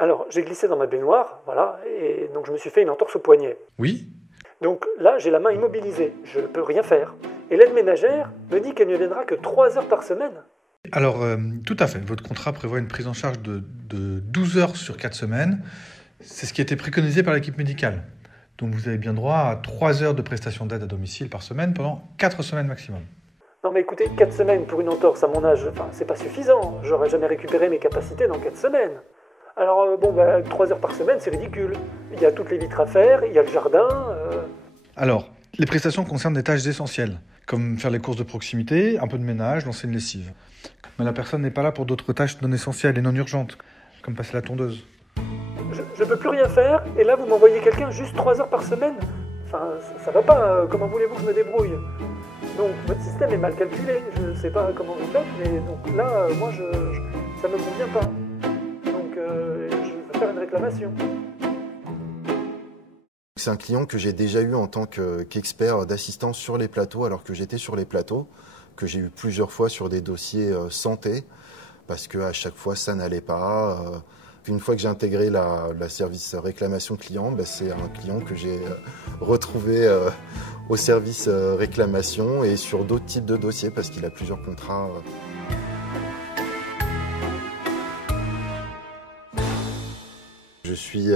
Alors, j'ai glissé dans ma baignoire, voilà, et donc je me suis fait une entorse au poignet. Oui. Donc là, j'ai la main immobilisée, je ne peux rien faire. Et l'aide ménagère me dit qu'elle ne viendra que 3 heures par semaine. Alors, tout à fait. Votre contrat prévoit une prise en charge de 12 heures sur 4 semaines. C'est ce qui a été préconisé par l'équipe médicale. Donc, vous avez bien droit à 3 heures de prestation d'aide à domicile par semaine pendant 4 semaines maximum. Non mais écoutez, 4 semaines pour une entorse à mon âge, c'est pas suffisant. J'aurais jamais récupéré mes capacités dans 4 semaines. Alors 3 heures par semaine, c'est ridicule. Il y a toutes les vitres à faire, il y a le jardin... Alors, les prestations concernent des tâches essentielles, comme faire les courses de proximité, un peu de ménage, lancer une lessive. Mais la personne n'est pas là pour d'autres tâches non essentielles et non urgentes, comme passer la tondeuse. Je peux plus rien faire, et là vous m'envoyez quelqu'un juste 3 heures par semaine. Enfin, ça va pas, comment voulez-vous que je me débrouille? Donc votre système est mal calculé, je sais pas comment vous faites, mais donc là, moi, ça me convient pas. Donc je vais faire une réclamation. C'est un client que j'ai déjà eu en tant qu'expert d'assistance sur les plateaux, alors que j'étais sur les plateaux, que j'ai eu plusieurs fois sur des dossiers santé, parce qu'à chaque fois ça n'allait pas. Une fois que j'ai intégré la service réclamation client, c'est un client que j'ai retrouvé au service réclamation et sur d'autres types de dossiers, parce qu'il a plusieurs contrats. Je suis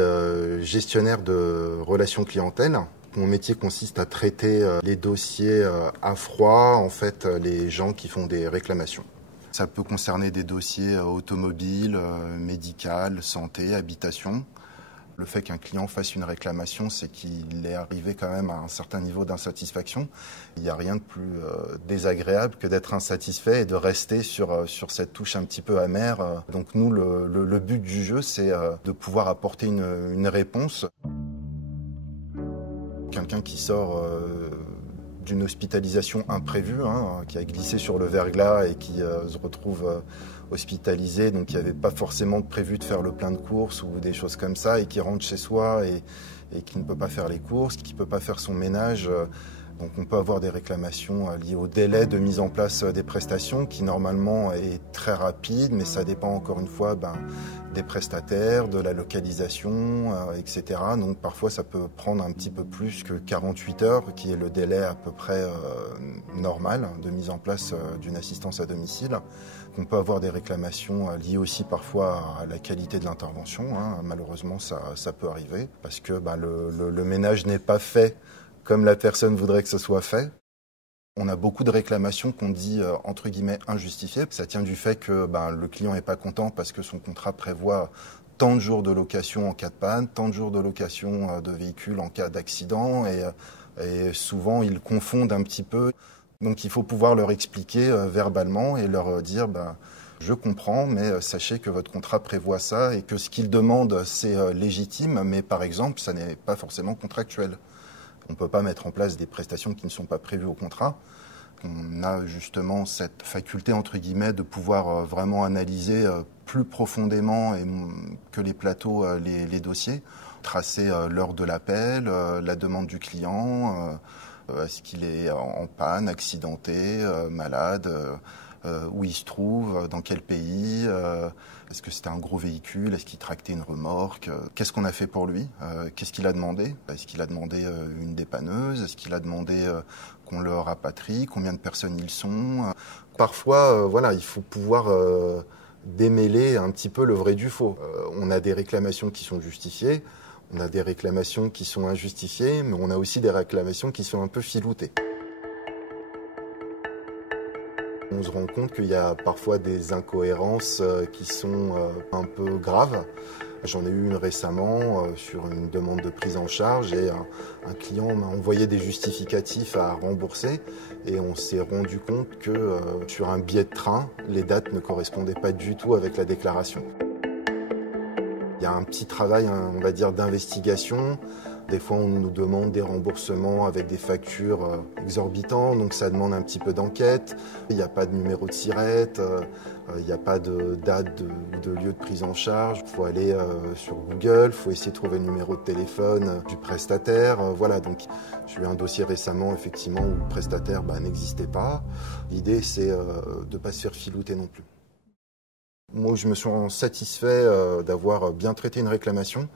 gestionnaire de relations clientèle. Mon métier consiste à traiter les dossiers à froid, en fait, les gens qui font des réclamations. Ça peut concerner des dossiers automobiles, médicaux, santé, habitation. Le fait qu'un client fasse une réclamation, c'est qu'il est arrivé quand même à un certain niveau d'insatisfaction. Il n'y a rien de plus désagréable que d'être insatisfait et de rester sur cette touche un petit peu amère. Donc nous, le but du jeu, c'est de pouvoir apporter une réponse. Quelqu'un qui sort d'une hospitalisation imprévue, qui a glissé sur le verglas et qui se retrouve hospitalisé, donc qui n'avait pas forcément prévu de faire le plein de courses ou des choses comme ça, et qui rentre chez soi et qui ne peut pas faire les courses, qui ne peut pas faire son ménage. Donc on peut avoir des réclamations liées au délai de mise en place des prestations qui normalement est très rapide, mais ça dépend encore une fois des prestataires, de la localisation, etc. Donc parfois ça peut prendre un petit peu plus que 48 heures, qui est le délai à peu près normal de mise en place d'une assistance à domicile. On peut avoir des réclamations liées aussi parfois à la qualité de l'intervention. Malheureusement ça peut arriver parce que le ménage n'est pas fait comme la personne voudrait que ce soit fait. On a beaucoup de réclamations qu'on dit entre guillemets injustifiées. Ça tient du fait que le client n'est pas content parce que son contrat prévoit tant de jours de location en cas de panne, tant de jours de location de véhicule en cas d'accident et souvent ils confondent un petit peu. Donc il faut pouvoir leur expliquer verbalement et leur dire je comprends, mais sachez que votre contrat prévoit ça et que ce qu'ils demandent c'est légitime, mais par exemple ça n'est pas forcément contractuel. On ne peut pas mettre en place des prestations qui ne sont pas prévues au contrat. On a justement cette faculté, entre guillemets, de pouvoir vraiment analyser plus profondément que les plateaux les dossiers, tracer l'heure de l'appel, la demande du client, est-ce qu'il est en panne, accidenté, malade, où il se trouve, dans quel pays, est-ce que c'était un gros véhicule, est-ce qu'il tractait une remorque, qu'est-ce qu'on a fait pour lui, qu'est-ce qu'il a demandé, est-ce qu'il a demandé une dépanneuse, est-ce qu'il a demandé qu'on le rapatrie, combien de personnes ils sont. Parfois, il faut pouvoir démêler un petit peu le vrai du faux. On a des réclamations qui sont justifiées, on a des réclamations qui sont injustifiées, mais on a aussi des réclamations qui sont un peu filoutées. On se rend compte qu'il y a parfois des incohérences qui sont un peu graves. J'en ai eu une récemment sur une demande de prise en charge et un client m'a envoyé des justificatifs à rembourser et on s'est rendu compte que sur un billet de train, les dates ne correspondaient pas du tout avec la déclaration. Il y a un petit travail, on va dire, d'investigation. Des fois, on nous demande des remboursements avec des factures exorbitantes, donc ça demande un petit peu d'enquête. Il n'y a pas de numéro de SIRET, il n'y a pas de date de lieu de prise en charge. Il faut aller sur Google, il faut essayer de trouver le numéro de téléphone du prestataire. Voilà, donc j'ai eu un dossier récemment, effectivement, où le prestataire n'existait pas. L'idée, c'est de ne pas se faire filouter non plus. Moi, je me sens satisfait d'avoir bien traité une réclamation.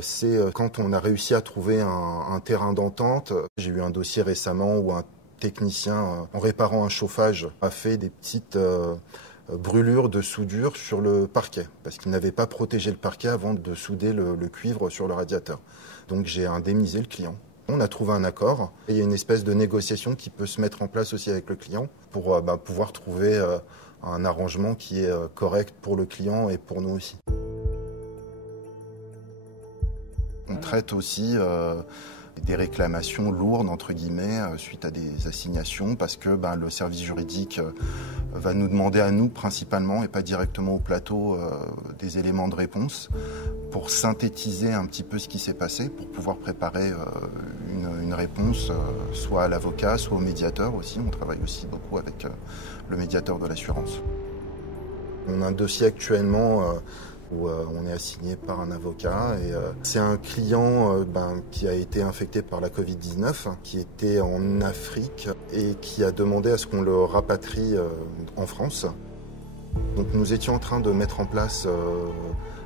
C'est quand on a réussi à trouver un terrain d'entente. J'ai eu un dossier récemment où un technicien, en réparant un chauffage, a fait des petites brûlures de soudure sur le parquet, parce qu'il n'avait pas protégé le parquet avant de souder le cuivre sur le radiateur. Donc j'ai indemnisé le client. On a trouvé un accord, et il y a une espèce de négociation qui peut se mettre en place aussi avec le client pour pouvoir trouver un arrangement qui est correct pour le client et pour nous aussi. On traite aussi des réclamations lourdes, entre guillemets, suite à des assignations, parce que le service juridique va nous demander à nous principalement, et pas directement au plateau, des éléments de réponse pour synthétiser un petit peu ce qui s'est passé, pour pouvoir préparer une réponse, soit à l'avocat, soit au médiateur aussi. On travaille aussi beaucoup avec le médiateur de l'assurance. On a un dossier actuellement où on est assigné par un avocat. Et c'est un client qui a été infecté par la Covid-19, qui était en Afrique et qui a demandé à ce qu'on le rapatrie en France. Donc nous étions en train de mettre en place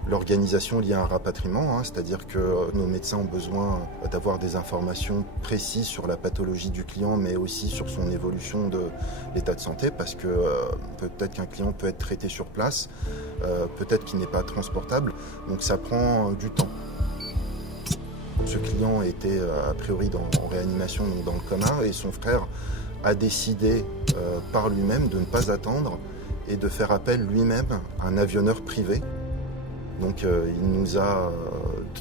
l'organisation liée à un rapatriement, c'est-à-dire que nos médecins ont besoin d'avoir des informations précises sur la pathologie du client, mais aussi sur son évolution de l'état de santé, parce que peut-être qu'un client peut être traité sur place, peut-être qu'il n'est pas transportable, donc ça prend du temps. Ce client était a priori en réanimation, donc dans le coma, et son frère a décidé par lui-même de ne pas attendre et de faire appel lui-même à un avionneur privé. Donc il nous a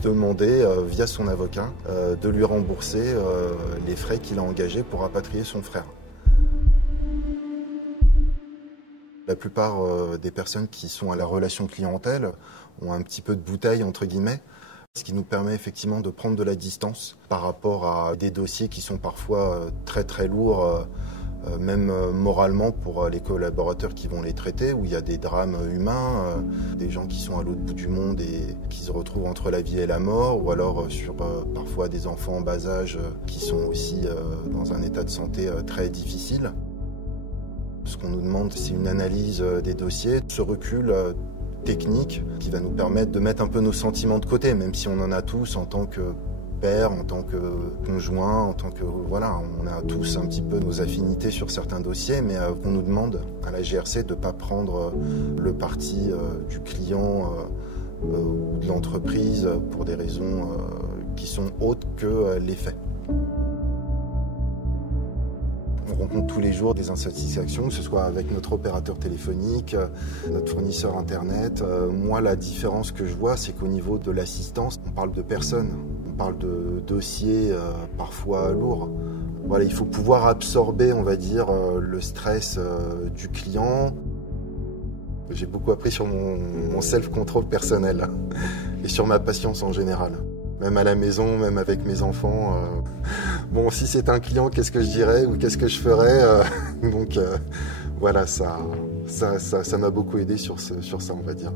demandé, via son avocat, de lui rembourser les frais qu'il a engagés pour rapatrier son frère. La plupart des personnes qui sont à la relation clientèle ont un petit peu de bouteille, entre guillemets, ce qui nous permet effectivement de prendre de la distance par rapport à des dossiers qui sont parfois très très lourds, même moralement pour les collaborateurs qui vont les traiter, où il y a des drames humains, des gens qui sont à l'autre bout du monde et qui se retrouvent entre la vie et la mort, ou alors sur parfois des enfants en bas âge qui sont aussi dans un état de santé très difficile. Ce qu'on nous demande, c'est une analyse des dossiers, ce recul technique qui va nous permettre de mettre un peu nos sentiments de côté, même si on en a tous en tant que père, en tant que conjoint, en tant que... Voilà, on a tous un petit peu nos affinités sur certains dossiers, mais on nous demande à la GRC de ne pas prendre le parti du client ou de l'entreprise pour des raisons qui sont autres que les faits. On rencontre tous les jours des insatisfactions, que ce soit avec notre opérateur téléphonique, notre fournisseur Internet. Moi, la différence que je vois, c'est qu'au niveau de l'assistance, on parle de personnes, on parle de dossiers parfois lourds. Voilà, il faut pouvoir absorber, on va dire, le stress du client. J'ai beaucoup appris sur mon self-control personnel et sur ma patience en général. Même à la maison, même avec mes enfants. Bon, si c'est un client, qu'est-ce que je dirais ou qu'est-ce que je ferais donc voilà, ça m'a beaucoup aidé sur ça, on va dire.